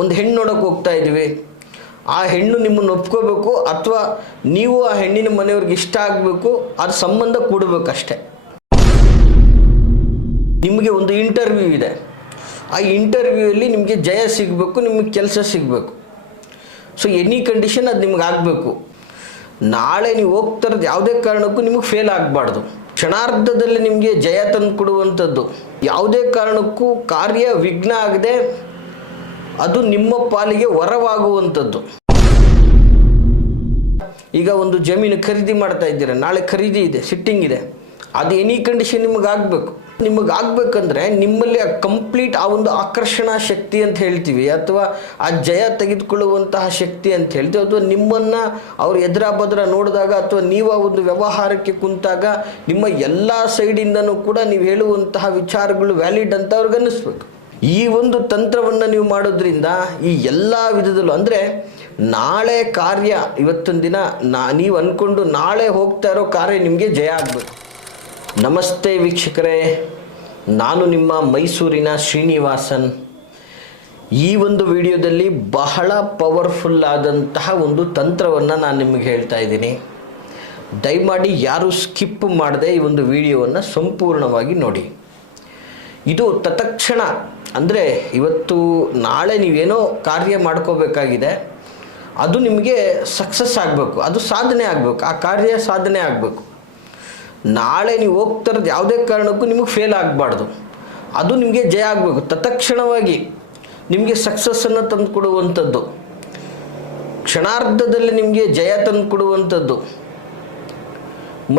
ಒಂದು ಹೆಣ್ಣು ನೋಡೋಕೆ ಹೋಗ್ತಾ ಇದ್ದೀವಿ, ಆ ಹೆಣ್ಣು ನಿಮ್ಮನ್ನು ಒಪ್ಕೋಬೇಕು ಅಥವಾ ನೀವು ಆ ಹೆಣ್ಣಿನ ಮನೆಯವ್ರಿಗೆ ಇಷ್ಟ ಆಗಬೇಕು, ಅದು ಸಂಬಂಧ ಕೂಡಬೇಕಷ್ಟೆ. ನಿಮಗೆ ಒಂದು ಇಂಟರ್ವ್ಯೂ ಇದೆ, ಆ ಇಂಟರ್ವ್ಯೂಯಲ್ಲಿ ನಿಮಗೆ ಜಯ ಸಿಗಬೇಕು, ನಿಮಗೆ ಕೆಲಸ ಸಿಗಬೇಕು. ಸೊ ಎನಿ ಕಂಡೀಷನ್ ಅದು ನಿಮ್ಗೆ ಆಗಬೇಕು. ನಾಳೆ ನೀವು ಹೋಗ್ತಾರದು ಯಾವುದೇ ಕಾರಣಕ್ಕೂ ನಿಮಗೆ ಫೇಲ್ ಆಗಬಾರ್ದು. ಕ್ಷಣಾರ್ಧದಲ್ಲಿ ನಿಮಗೆ ಜಯ ತಂದು ಕೊಡುವಂಥದ್ದು, ಯಾವುದೇ ಕಾರಣಕ್ಕೂ ಕಾರ್ಯ ವಿಘ್ನ ಆಗದೆ ಅದು ನಿಮ್ಮ ಪಾಲಿಗೆ ವರವಾಗುವಂಥದ್ದು. ಈಗ ಒಂದು ಜಮೀನು ಖರೀದಿ ಮಾಡ್ತಾ ಇದ್ದೀರಾ, ನಾಳೆ ಖರೀದಿ ಇದೆ, ಸಿಟ್ಟಿಂಗ್ ಇದೆ, ಅದು ಎನಿ ಕಂಡೀಷನ್ ನಿಮಗಾಗಬೇಕು. ನಿಮಗಾಗಬೇಕಂದ್ರೆ ನಿಮ್ಮಲ್ಲಿ ಕಂಪ್ಲೀಟ್ ಆ ಒಂದು ಆಕರ್ಷಣಾ ಶಕ್ತಿ ಅಂತ ಹೇಳ್ತೀವಿ, ಅಥವಾ ಆ ಜಯ ತೆಗೆದುಕೊಳ್ಳುವಂತಹ ಶಕ್ತಿ ಅಂತ ಹೇಳ್ತೀವಿ, ಅಥವಾ ನಿಮ್ಮನ್ನು ಅವ್ರು ಎದುರ ನೋಡಿದಾಗ ಅಥವಾ ನೀವು ಆ ಒಂದು ವ್ಯವಹಾರಕ್ಕೆ ಕುಂತಾಗ ನಿಮ್ಮ ಎಲ್ಲ ಸೈಡಿಂದನೂ ಕೂಡ ನೀವು ಹೇಳುವಂತಹ ವಿಚಾರಗಳು ವ್ಯಾಲಿಡ್ ಅಂತ ಅವ್ರಿಗೆ ಅನ್ನಿಸ್ಬೇಕು. ಈ ಒಂದು ತಂತ್ರವನ್ನು ನೀವು ಮಾಡೋದ್ರಿಂದ ಈ ಎಲ್ಲ ವಿಧದಲ್ಲೂ, ಅಂದರೆ ನಾಳೆ ಕಾರ್ಯ ಇವತ್ತೊಂದು ದಿನ ನೀವು ಅಂದ್ಕೊಂಡು ನಾಳೆ ಹೋಗ್ತಾ ಇರೋ ಕಾರ್ಯ ನಿಮಗೆ ಜಯ ಆಗಬೇಕು. ನಮಸ್ತೆ ವೀಕ್ಷಕರೇ, ನಾನು ನಿಮ್ಮ ಮೈಸೂರಿನ ಶ್ರೀನಿವಾಸನ್. ಈ ಒಂದು ವಿಡಿಯೋದಲ್ಲಿ ಬಹಳ ಪವರ್ಫುಲ್ ಆದಂತಹ ಒಂದು ತಂತ್ರವನ್ನು ನಾನು ನಿಮಗೆ ಹೇಳ್ತಾ ಇದ್ದೀನಿ. ದಯಮಾಡಿ ಯಾರು ಸ್ಕಿಪ್ ಮಾಡದೆ ಈ ಒಂದು ವಿಡಿಯೋವನ್ನು ಸಂಪೂರ್ಣವಾಗಿ ನೋಡಿ. ಇದು ತತ್ಕ್ಷಣ, ಅಂದರೆ ಇವತ್ತು ನಾಳೆ ನೀವೇನೋ ಕಾರ್ಯ ಮಾಡ್ಕೋಬೇಕಾಗಿದೆ, ಅದು ನಿಮಗೆ ಸಕ್ಸಸ್ ಆಗಬೇಕು, ಅದು ಸಾಧನೆ ಆಗಬೇಕು, ಆ ಕಾರ್ಯ ಸಾಧನೆ ಆಗಬೇಕು. ನಾಳೆ ನೀವು ಹೋಗ್ತಾರದು ಯಾವುದೇ ಕಾರಣಕ್ಕೂ ನಿಮಗೆ ಫೇಲ್ ಆಗಬಾರ್ದು, ಅದು ನಿಮಗೆ ಜಯ ಆಗಬೇಕು. ತತ್ಕ್ಷಣವಾಗಿ ನಿಮಗೆ ಸಕ್ಸಸ್ಸನ್ನು ತಂದು ಕೊಡುವಂಥದ್ದು, ಕ್ಷಣಾರ್ಧದಲ್ಲಿ ನಿಮಗೆ ಜಯ ತಂದು ಕೊಡುವಂಥದ್ದು,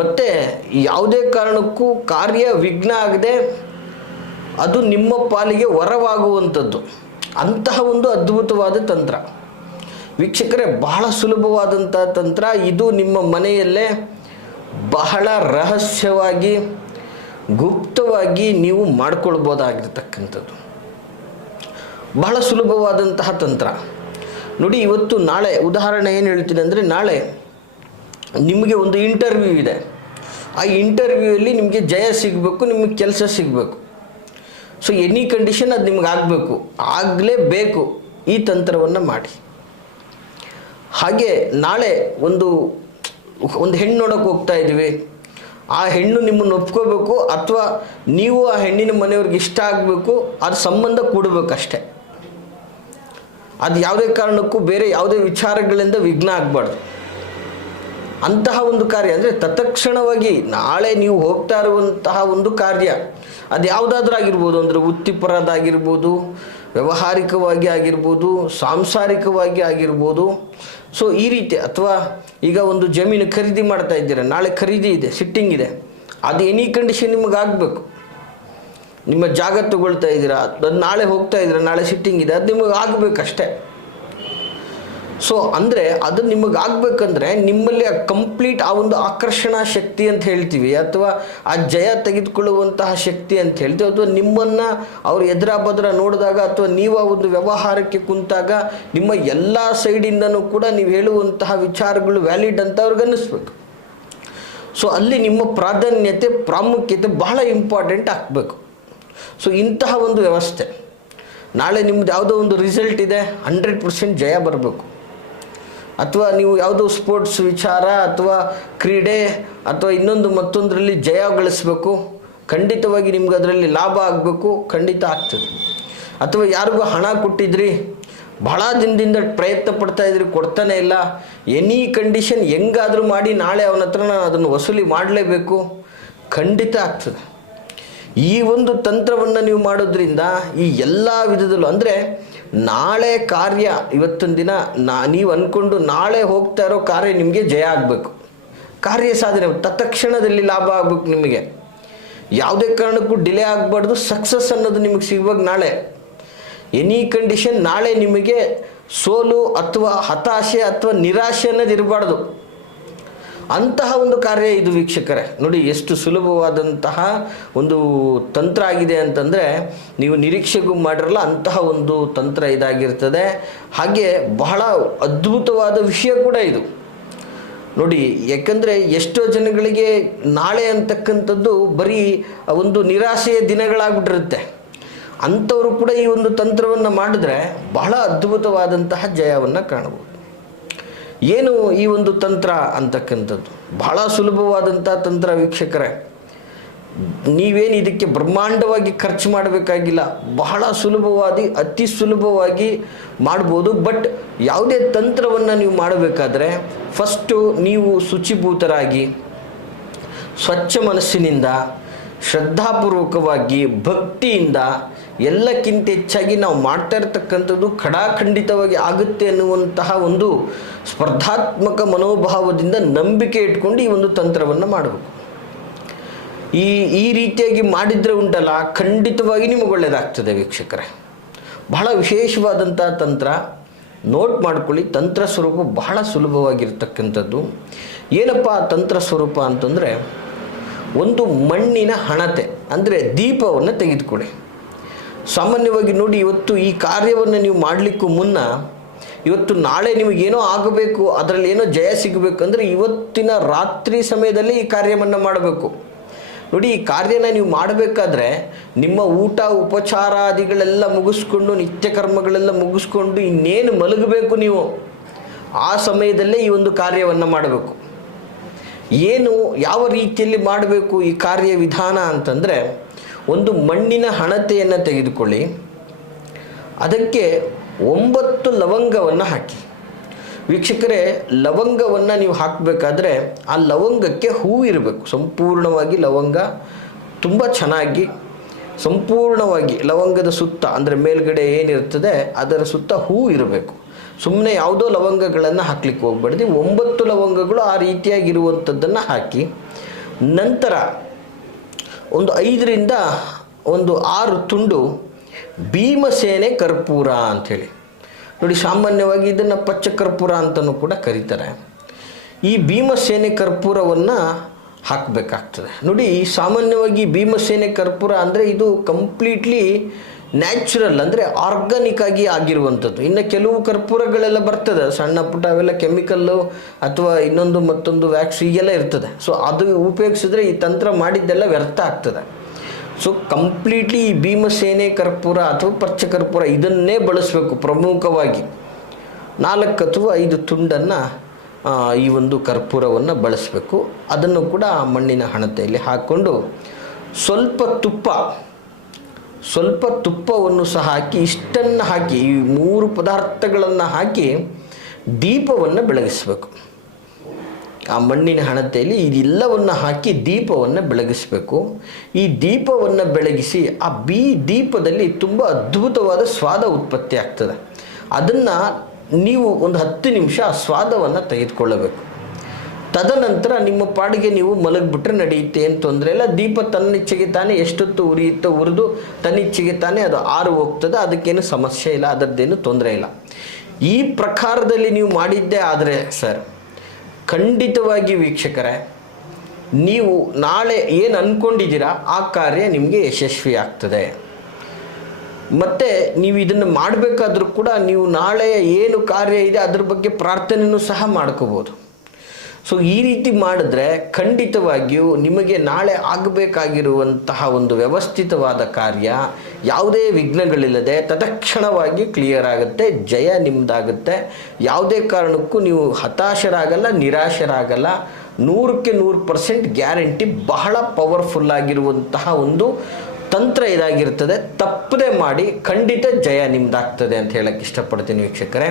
ಮತ್ತು ಯಾವುದೇ ಕಾರಣಕ್ಕೂ ಕಾರ್ಯ ವಿಘ್ನ ಆಗದೆ ಅದು ನಿಮ್ಮ ಪಾಲಿಗೆ ವರವಾಗುವಂಥದ್ದು. ಅಂತಹ ಒಂದು ಅದ್ಭುತವಾದ ತಂತ್ರ ವೀಕ್ಷಕರೇ, ಬಹಳ ಸುಲಭವಾದಂಥ ತಂತ್ರ ಇದು. ನಿಮ್ಮ ಮನೆಯಲ್ಲೇ ಬಹಳ ರಹಸ್ಯವಾಗಿ ಗುಪ್ತವಾಗಿ ನೀವು ಮಾಡ್ಕೊಳ್ಬೋದಾಗಿರ್ತಕ್ಕಂಥದ್ದು ಬಹಳ ಸುಲಭವಾದಂತಹ ತಂತ್ರ. ನೋಡಿ, ಇವತ್ತು ನಾಳೆ ಉದಾಹರಣೆ ಏನು ಹೇಳ್ತೀನಿ ಅಂದರೆ, ನಾಳೆ ನಿಮಗೆ ಒಂದು ಇಂಟರ್ವ್ಯೂ ಇದೆ, ಆ ಇಂಟರ್ವ್ಯೂಯಲ್ಲಿ ನಿಮಗೆ ಜಯ ಸಿಗಬೇಕು, ನಿಮಗೆ ಕೆಲಸ ಸಿಗಬೇಕು. ಸೊ ಎನಿ ಕಂಡೀಷನ್ ಅದು ನಿಮ್ಗೆ ಆಗಬೇಕು, ಆಗಲೇಬೇಕು. ಈ ತಂತ್ರವನ್ನು ಮಾಡಿ. ಹಾಗೆ ನಾಳೆ ಒಂದು ಹೆಣ್ಣು ನೋಡೋಕೆ ಹೋಗ್ತಾ ಇದ್ದೀವಿ, ಆ ಹೆಣ್ಣು ನಿಮ್ಮನ್ನು ಒಪ್ಕೋಬೇಕು ಅಥವಾ ನೀವು ಆ ಹೆಣ್ಣಿನ ಮನೆಯವ್ರಿಗೆ ಇಷ್ಟ ಆಗಬೇಕು, ಅದು ಸಂಬಂಧ ಕೂಡಬೇಕಷ್ಟೆ. ಅದು ಯಾವುದೇ ಕಾರಣಕ್ಕೂ ಬೇರೆ ಯಾವುದೇ ವಿಚಾರಗಳಿಂದ ವಿಘ್ನ ಆಗಬಾರ್ದು. ಅಂತಹ ಒಂದು ಕಾರ್ಯ, ಅಂದರೆ ತತ್ಕ್ಷಣವಾಗಿ ನಾಳೆ ನೀವು ಹೋಗ್ತಾ ಇರುವಂತಹ ಒಂದು ಕಾರ್ಯ ಅದು ಯಾವುದಾದ್ರೂ ಆಗಿರ್ಬೋದು, ಅಂದರೆ ವೃತ್ತಿಪರದಾಗಿರ್ಬೋದು, ವ್ಯಾವಹಾರಿಕವಾಗಿ ಆಗಿರ್ಬೋದು, ಸಾಂಸಾರಿಕವಾಗಿ ಆಗಿರ್ಬೋದು. ಸೊ ಈ ರೀತಿ, ಅಥವಾ ಈಗ ಒಂದು ಜಮೀನು ಖರೀದಿ ಮಾಡ್ತಾ ಇದ್ದೀರಾ, ನಾಳೆ ಖರೀದಿ ಇದೆ, ಸಿಟ್ಟಿಂಗ್ ಇದೆ, ಅದು ಎನಿ ಕಂಡೀಷನ್ ನಿಮಗಾಗಬೇಕು. ನಿಮ್ಮ ಜಾಗ ತಗೊಳ್ತಾ ಇದ್ದೀರಾ, ಅದು ನಾಳೆ ಹೋಗ್ತಾ ಇದ್ದೀರಾ, ನಾಳೆ ಸಿಟ್ಟಿಂಗ್ ಇದೆ, ಅದು ನಿಮಗೆ ಆಗಬೇಕಷ್ಟೇ. ಸೊ ಅಂದರೆ ಅದು ನಿಮಗಾಗಬೇಕಂದ್ರೆ ನಿಮ್ಮಲ್ಲಿ ಕಂಪ್ಲೀಟ್ ಆ ಒಂದು ಆಕರ್ಷಣಾ ಶಕ್ತಿ ಅಂತ ಹೇಳ್ತೀವಿ, ಅಥವಾ ಆ ಜಯ ತೆಗೆದುಕೊಳ್ಳುವಂತಹ ಶಕ್ತಿ ಅಂತ ಹೇಳ್ತೀವಿ, ಅಥವಾ ನಿಮ್ಮನ್ನು ಅವ್ರು ಎದುರ ನೋಡಿದಾಗ ಅಥವಾ ನೀವು ಆ ಒಂದು ವ್ಯವಹಾರಕ್ಕೆ ಕುಂತಾಗ ನಿಮ್ಮ ಎಲ್ಲ ಸೈಡಿಂದನೂ ಕೂಡ ನೀವು ಹೇಳುವಂತಹ ವಿಚಾರಗಳು ವ್ಯಾಲಿಡ್ ಅಂತ ಅವ್ರಿಗೆ ಅನ್ನಿಸ್ಬೇಕು. ಸೊ ಅಲ್ಲಿ ನಿಮ್ಮ ಪ್ರಾಮುಖ್ಯತೆ ಬಹಳ ಇಂಪಾರ್ಟೆಂಟ್ ಆಗಬೇಕು. ಸೊ ಇಂತಹ ಒಂದು ವ್ಯವಸ್ಥೆ, ನಾಳೆ ನಿಮ್ಮದು ಯಾವುದೋ ಒಂದು ರಿಸಲ್ಟ್ ಇದೆ, 100% ಜಯ ಬರಬೇಕು. ಅಥವಾ ನೀವು ಯಾವುದೋ ಸ್ಪೋರ್ಟ್ಸ್ ವಿಚಾರ ಅಥವಾ ಕ್ರೀಡೆ ಅಥವಾ ಮತ್ತೊಂದರಲ್ಲಿ ಜಯ ಗಳಿಸಬೇಕು, ಖಂಡಿತವಾಗಿ ನಿಮ್ಗೆ ಅದರಲ್ಲಿ ಲಾಭ ಆಗಬೇಕು, ಖಂಡಿತ ಆಗ್ತದೆ. ಅಥವಾ ಯಾರಿಗೂ ಹಣ ಕೊಟ್ಟಿದ್ರಿ, ಬಹಳ ದಿನದಿಂದ ಪ್ರಯತ್ನ ಪಡ್ತಾ ಇದ್ರಿ, ಕೊಡ್ತಾನೆ ಇಲ್ಲ, ಎನಿ ಕಂಡೀಷನ್ ಹೆಂಗಾದರೂ ಮಾಡಿ ನಾಳೆ ಅವನ ಹತ್ರ ನಾನು ಅದನ್ನು ವಸೂಲಿ ಮಾಡಲೇಬೇಕು, ಖಂಡಿತ ಆಗ್ತದೆ. ಈ ಒಂದು ತಂತ್ರವನ್ನು ನೀವು ಮಾಡೋದ್ರಿಂದ ಈ ಎಲ್ಲ ವಿಧದಲ್ಲೂ, ಅಂದರೆ ನಾಳೆ ಕಾರ್ಯ ಇವತ್ತೊಂದು ದಿನ ನೀವು ಅಂದ್ಕೊಂಡು ನಾಳೆ ಹೋಗ್ತಾ ಇರೋ ಕಾರ್ಯ ನಿಮಗೆ ಜಯ ಆಗಬೇಕು, ಕಾರ್ಯ ಸಾಧನೆ ತತ್ಕ್ಷಣದಲ್ಲಿ ಲಾಭ ಆಗಬೇಕು. ನಿಮಗೆ ಯಾವುದೇ ಕಾರಣಕ್ಕೂ ಡಿಲೇ ಆಗಬಾರ್ದು, ಸಕ್ಸಸ್ ಅನ್ನೋದು ನಿಮಗೆ ಸಿಗುವಾಗ ನಾಳೆ ಎನಿ ಕಂಡೀಷನ್ ನಾಳೆ ನಿಮಗೆ ಸೋಲು ಅಥವಾ ಹತಾಶೆ ಅಥವಾ ನಿರಾಶೆ ಅನ್ನೋದು ಇರಬಾರ್ದು. ಅಂತಹ ಒಂದು ಕಾರ್ಯ ಇದು ವೀಕ್ಷಕರೇ. ನೋಡಿ ಎಷ್ಟು ಸುಲಭವಾದಂತಹ ಒಂದು ತಂತ್ರ ಆಗಿದೆ ಅಂತಂದರೆ ನೀವು ನಿರೀಕ್ಷೆಗೂ ಮಾಡಿರಲ್ಲ ಅಂತಹ ಒಂದು ತಂತ್ರ ಇದಾಗಿರ್ತದೆ. ಹಾಗೆ ಬಹಳ ಅದ್ಭುತವಾದ ವಿಷಯ ಕೂಡ ಇದು. ನೋಡಿ, ಯಾಕಂದರೆ ಎಷ್ಟೋ ಜನಗಳಿಗೆ ನಾಳೆ ಅಂತಕ್ಕಂಥದ್ದು ಬರೀ ಒಂದು ನಿರಾಶೆಯ ದಿನಗಳಾಗ್ಬಿಟ್ಟಿರುತ್ತೆ. ಅಂಥವರು ಕೂಡ ಈ ಒಂದು ತಂತ್ರವನ್ನು ಮಾಡಿದ್ರೆ ಬಹಳ ಅದ್ಭುತವಾದಂತಹ ಜಯವನ್ನು ಕಾಣಬಹುದು. ಏನು ಈ ಒಂದು ತಂತ್ರ ಅಂತಕ್ಕಂಥದ್ದು? ಬಹಳ ಸುಲಭವಾದಂಥ ತಂತ್ರ ವೀಕ್ಷಕರೇ. ನೀವೇನು ಇದಕ್ಕೆ ಬ್ರಹ್ಮಾಂಡವಾಗಿ ಖರ್ಚು ಮಾಡಬೇಕಾಗಿಲ್ಲ, ಬಹಳ ಸುಲಭವಾಗಿ, ಅತಿ ಸುಲಭವಾಗಿ ಮಾಡ್ಬೋದು. ಬಟ್ ಯಾವುದೇ ತಂತ್ರವನ್ನು ನೀವು ಮಾಡಬೇಕಾದ್ರೆ ಫಸ್ಟು ನೀವು ಶುಚಿಭೂತರಾಗಿ ಸ್ವಚ್ಛ ಮನಸ್ಸಿನಿಂದ ಶ್ರದ್ಧಾಪೂರ್ವಕವಾಗಿ ಭಕ್ತಿಯಿಂದ, ಎಲ್ಲಕ್ಕಿಂತ ಹೆಚ್ಚಾಗಿ ನಾವು ಮಾಡ್ತಾ ಇರತಕ್ಕಂಥದ್ದು ಖಡಾಖಂಡಿತವಾಗಿ ಆಗುತ್ತೆ ಅನ್ನುವಂತಹ ಒಂದು ಸ್ಪರ್ಧಾತ್ಮಕ ಮನೋಭಾವದಿಂದ ನಂಬಿಕೆ ಇಟ್ಕೊಂಡು ಈ ಒಂದು ತಂತ್ರವನ್ನು ಮಾಡಬೇಕು. ಈ ರೀತಿಯಾಗಿ ಮಾಡಿದರೆ ಉಂಟಲ್ಲ, ಖಂಡಿತವಾಗಿ ನಿಮಗೆ ಒಳ್ಳೆಯದಾಗ್ತದೆ ವೀಕ್ಷಕರೇ. ಬಹಳ ವಿಶೇಷವಾದಂಥ ತಂತ್ರ, ನೋಟ್ ಮಾಡ್ಕೊಳ್ಳಿ. ತಂತ್ರ ಸ್ವರೂಪ ಬಹಳ ಸುಲಭವಾಗಿರ್ತಕ್ಕಂಥದ್ದು. ಏನಪ್ಪ ತಂತ್ರ ಸ್ವರೂಪ ಅಂತಂದರೆ, ಒಂದು ಮಣ್ಣಿನ ಹಣತೆ ಅಂದರೆ ದೀಪವನ್ನು ತೆಗೆದುಕೊಳ್ಳಿ. ಸಾಮಾನ್ಯವಾಗಿ ನೋಡಿ, ಇವತ್ತು ಈ ಕಾರ್ಯವನ್ನು ನೀವು ಮಾಡಲಿಕ್ಕೂ ಮುನ್ನ, ಇವತ್ತು ನಾಳೆ ನಿಮಗೇನೋ ಆಗಬೇಕು, ಅದರಲ್ಲಿ ಏನೋ ಜಯ ಸಿಗಬೇಕಂದ್ರೆ ಇವತ್ತಿನ ರಾತ್ರಿ ಸಮಯದಲ್ಲಿ ಈ ಕಾರ್ಯವನ್ನು ಮಾಡಬೇಕು. ನೋಡಿ, ಈ ಕಾರ್ಯನ ನೀವು ಮಾಡಬೇಕಾದ್ರೆ ನಿಮ್ಮ ಊಟ ಉಪಚಾರಾದಿಗಳೆಲ್ಲ ಮುಗಿಸ್ಕೊಂಡು, ನಿತ್ಯ ಕರ್ಮಗಳೆಲ್ಲ ಮುಗಿಸ್ಕೊಂಡು ಇನ್ನೇನು ಮಲಗಬೇಕು ನೀವು, ಆ ಸಮಯದಲ್ಲೇ ಈ ಒಂದು ಕಾರ್ಯವನ್ನು ಮಾಡಬೇಕು. ಏನು ಯಾವ ರೀತಿಯಲ್ಲಿ ಮಾಡಬೇಕು ಈ ಕಾರ್ಯ ವಿಧಾನ ಅಂತಂದರೆ, ಒಂದು ಮಣ್ಣಿನ ಹಣತೆಯನ್ನು ತೆಗೆದುಕೊಳ್ಳಿ, ಅದಕ್ಕೆ 9 ಲವಂಗವನ್ನು ಹಾಕಿ. ವೀಕ್ಷಕರೇ, ಲವಂಗವನ್ನು ನೀವು ಹಾಕಬೇಕಾದ್ರೆ ಆ ಲವಂಗಕ್ಕೆ ಹೂವು ಇರಬೇಕು. ಸಂಪೂರ್ಣವಾಗಿ ಲವಂಗ ತುಂಬ ಚೆನ್ನಾಗಿ ಸಂಪೂರ್ಣವಾಗಿ ಲವಂಗದ ಸುತ್ತ ಅಂದರೆ ಮೇಲ್ಗಡೆ ಏನಿರ್ತದೆ ಅದರ ಸುತ್ತ ಹೂವು ಇರಬೇಕು. ಸುಮ್ಮನೆ ಯಾವುದೋ ಲವಂಗಗಳನ್ನು ಹಾಕ್ಲಿಕ್ಕೆ ಹೋಗ್ಬಾರ್ದು. 9 ಲವಂಗಗಳು ಆ ರೀತಿಯಾಗಿರುವಂಥದ್ದನ್ನು ಹಾಕಿ, ನಂತರ ಒಂದು 5ರಿಂದ 6 ತುಂಡು ಭೀಮಸೇನೆ ಕರ್ಪೂರ ಅಂಥೇಳಿ. ನೋಡಿ, ಸಾಮಾನ್ಯವಾಗಿ ಇದನ್ನು ಪಚ್ಚ ಕರ್ಪೂರ ಅಂತಲೂ ಕೂಡ ಕರೀತಾರೆ. ಈ ಭೀಮಸೇನೆ ಕರ್ಪೂರವನ್ನು ಹಾಕಬೇಕಾಗ್ತದೆ. ನೋಡಿ, ಸಾಮಾನ್ಯವಾಗಿ ಭೀಮಸೇನೆ ಕರ್ಪೂರ ಅಂದರೆ ಇದು ಕಂಪ್ಲೀಟ್ಲಿ ನ್ಯಾಚುರಲ್, ಅಂದರೆ ಆರ್ಗಾನಿಕ್ ಆಗಿ ಆಗಿರುವಂಥದ್ದು. ಇನ್ನು ಕೆಲವು ಕರ್ಪೂರಗಳೆಲ್ಲ ಬರ್ತದೆ, ಸಣ್ಣ ಪುಟ್ಟ ಅವೆಲ್ಲ ಕೆಮಿಕಲ್ಲು ಅಥವಾ ಇನ್ನೊಂದು ಮತ್ತೊಂದು ವ್ಯಾಕ್ಸ್ ಹೀಗೆಲ್ಲ ಇರ್ತದೆ. ಸೊ ಅದು ಉಪಯೋಗಿಸಿದ್ರೆ ಈ ತಂತ್ರ ಮಾಡಿದ್ದೆಲ್ಲ ವ್ಯರ್ಥ ಆಗ್ತದೆ. ಸೊ ಕಂಪ್ಲೀಟ್ಲಿ ಈ ಭೀಮಸೇನೆ ಕರ್ಪೂರ ಅಥವಾ ಪಚ್ಚ ಕರ್ಪೂರ ಇದನ್ನೇ ಬಳಸಬೇಕು. ಪ್ರಮುಖವಾಗಿ 4 ಅಥವಾ 5 ತುಂಡನ್ನು ಈ ಒಂದು ಕರ್ಪೂರವನ್ನು ಬಳಸಬೇಕು. ಅದನ್ನು ಕೂಡ ಮಣ್ಣಿನ ಹಣತೆಯಲ್ಲಿ ಹಾಕ್ಕೊಂಡು ಸ್ವಲ್ಪ ತುಪ್ಪವನ್ನು ಸಹ ಹಾಕಿ, ಇಷ್ಟನ್ನು ಹಾಕಿ, ಈ 3 ಪದಾರ್ಥಗಳನ್ನು ಹಾಕಿ ದೀಪವನ್ನು ಬೆಳಗಿಸಬೇಕು. ಆ ಮಣ್ಣಿನ ಹಣತೆಯಲ್ಲಿ ಇದೆಲ್ಲವನ್ನು ಹಾಕಿ ದೀಪವನ್ನು ಬೆಳಗಿಸಬೇಕು. ಈ ದೀಪವನ್ನು ಬೆಳಗಿಸಿ ಆ ದೀಪದಲ್ಲಿ ತುಂಬ ಅದ್ಭುತವಾದ ಸ್ವಾದ ಉತ್ಪತ್ತಿ ಆಗ್ತದೆ. ಅದನ್ನು ನೀವು ಒಂದು 10 ನಿಮಿಷ ಆ ಸ್ವಾದವನ್ನು ತೆಗೆದುಕೊಳ್ಳಬೇಕು. ತದನಂತರ ನಿಮ್ಮ ಪಾಡಿಗೆ ನೀವು ಮಲಗಿಬಿಟ್ರೆ ನಡೆಯುತ್ತೆ, ಏನು ತೊಂದರೆ ಇಲ್ಲ. ದೀಪ ತನ್ನಿಚ್ಛೆಗೆ ತಾನೇ ಎಷ್ಟೊತ್ತು ಉರಿಯುತ್ತೋ ಉರಿದು ತನ್ನಿಚ್ಛೆಗೆ ತಾನೇ ಅದು ಆರು ಹೋಗ್ತದೆ, ಅದಕ್ಕೇನು ಸಮಸ್ಯೆ ಇಲ್ಲ, ಅದರದ್ದೇನು ತೊಂದರೆ ಇಲ್ಲ. ಈ ಪ್ರಕಾರದಲ್ಲಿ ನೀವು ಮಾಡಿದ್ದೇ ಆದರೆ ಸರ್, ಖಂಡಿತವಾಗಿ ವೀಕ್ಷಕರೇ, ನೀವು ನಾಳೆ ಏನು ಅಂದ್ಕೊಂಡಿದ್ದೀರಾ ಆ ಕಾರ್ಯ ನಿಮಗೆ ಯಶಸ್ವಿ ಆಗ್ತದೆ. ಮತ್ತು ನೀವು ಇದನ್ನು ಮಾಡಬೇಕಾದ್ರೂ ಕೂಡ ನೀವು ನಾಳೆ ಏನು ಕಾರ್ಯ ಇದೆ ಅದ್ರ ಬಗ್ಗೆ ಪ್ರಾರ್ಥನೆಯೂ ಸಹ ಮಾಡ್ಕೋಬೋದು. ಸೊ ಈ ರೀತಿ ಮಾಡಿದ್ರೆ ಖಂಡಿತವಾಗಿಯೂ ನಿಮಗೆ ನಾಳೆ ಆಗಬೇಕಾಗಿರುವಂತಹ ಒಂದು ವ್ಯವಸ್ಥಿತವಾದ ಕಾರ್ಯ ಯಾವುದೇ ವಿಘ್ನಗಳಿಲ್ಲದೆ ತತ್ಕ್ಷಣವಾಗಿ ಕ್ಲಿಯರ್ ಆಗುತ್ತೆ, ಜಯ ನಿಮ್ಮದಾಗುತ್ತೆ. ಯಾವುದೇ ಕಾರಣಕ್ಕೂ ನೀವು ಹತಾಶರಾಗಲ್ಲ, ನಿರಾಶರಾಗಲ್ಲ. 100ಕ್ಕೆ 100% ಗ್ಯಾರಂಟಿ. ಬಹಳ ಪವರ್ಫುಲ್ ಆಗಿರುವಂತಹ ಒಂದು ತಂತ್ರ ಇದಾಗಿರ್ತದೆ. ತಪ್ಪದೆ ಮಾಡಿ, ಖಂಡಿತ ಜಯ ನಿಮ್ಮದಾಗ್ತದೆ ಅಂತ ಹೇಳಕ್ಕೆ ಇಷ್ಟಪಡ್ತೀನಿ ವೀಕ್ಷಕರೇ.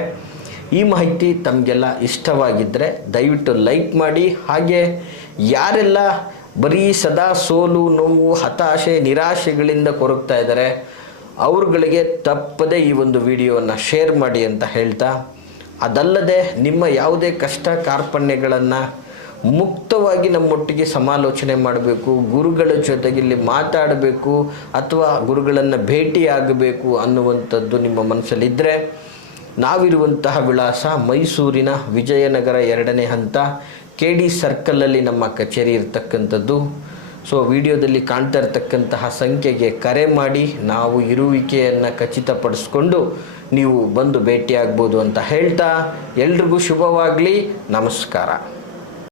ಈ ಮಾಹಿತಿ ತಮಗೆಲ್ಲ ಇಷ್ಟವಾಗಿದ್ದರೆ ದಯವಿಟ್ಟು ಲೈಕ್ ಮಾಡಿ. ಹಾಗೆ ಯಾರೆಲ್ಲ ಬರೀ ಸದಾ ಸೋಲು, ನೋವು, ಹತಾಶೆ, ನಿರಾಶೆಗಳಿಂದ ಕೊರಗ್ತಾ ಇದ್ದಾರೆ ಅವ್ರುಗಳಿಗೆ ತಪ್ಪದೆ ಈ ಒಂದು ವಿಡಿಯೋವನ್ನು ಶೇರ್ ಮಾಡಿ ಅಂತ ಹೇಳ್ತಾ, ಅದಲ್ಲದೆ ನಿಮ್ಮ ಯಾವುದೇ ಕಷ್ಟ ಕಾರ್ಪಣ್ಯಗಳನ್ನು ಮುಕ್ತವಾಗಿ ನಮ್ಮೊಟ್ಟಿಗೆ ಸಮಾಲೋಚನೆ ಮಾಡಬೇಕು, ಗುರುಗಳ ಜೊತೆಗೆ ಇಲ್ಲಿ ಮಾತಾಡಬೇಕು ಅಥವಾ ಗುರುಗಳನ್ನು ಭೇಟಿಯಾಗಬೇಕು ಅನ್ನುವಂಥದ್ದು ನಿಮ್ಮ ಮನಸ್ಸಲ್ಲಿದ್ದರೆ, ನಾವಿರುವಂತಹ ವಿಳಾಸ ಮೈಸೂರಿನ ವಿಜಯನಗರ 2ನೇ ಹಂತ KD ಸರ್ಕಲಲ್ಲಿ ನಮ್ಮ ಕಚೇರಿ ಇರತಕ್ಕಂಥದ್ದು. ಸೊ ವಿಡಿಯೋದಲ್ಲಿ ಕಾಣ್ತಾ ಇರತಕ್ಕಂತಹ ಸಂಖ್ಯೆಗೆ ಕರೆ ಮಾಡಿ ನಾವು ಇರುವಿಕೆಯನ್ನು ಖಚಿತಪಡಿಸ್ಕೊಂಡು ನೀವು ಬಂದು ಭೇಟಿಯಾಗ್ಬೋದು ಅಂತ ಹೇಳ್ತಾ, ಎಲ್ರಿಗೂ ಶುಭವಾಗಲಿ. ನಮಸ್ಕಾರ.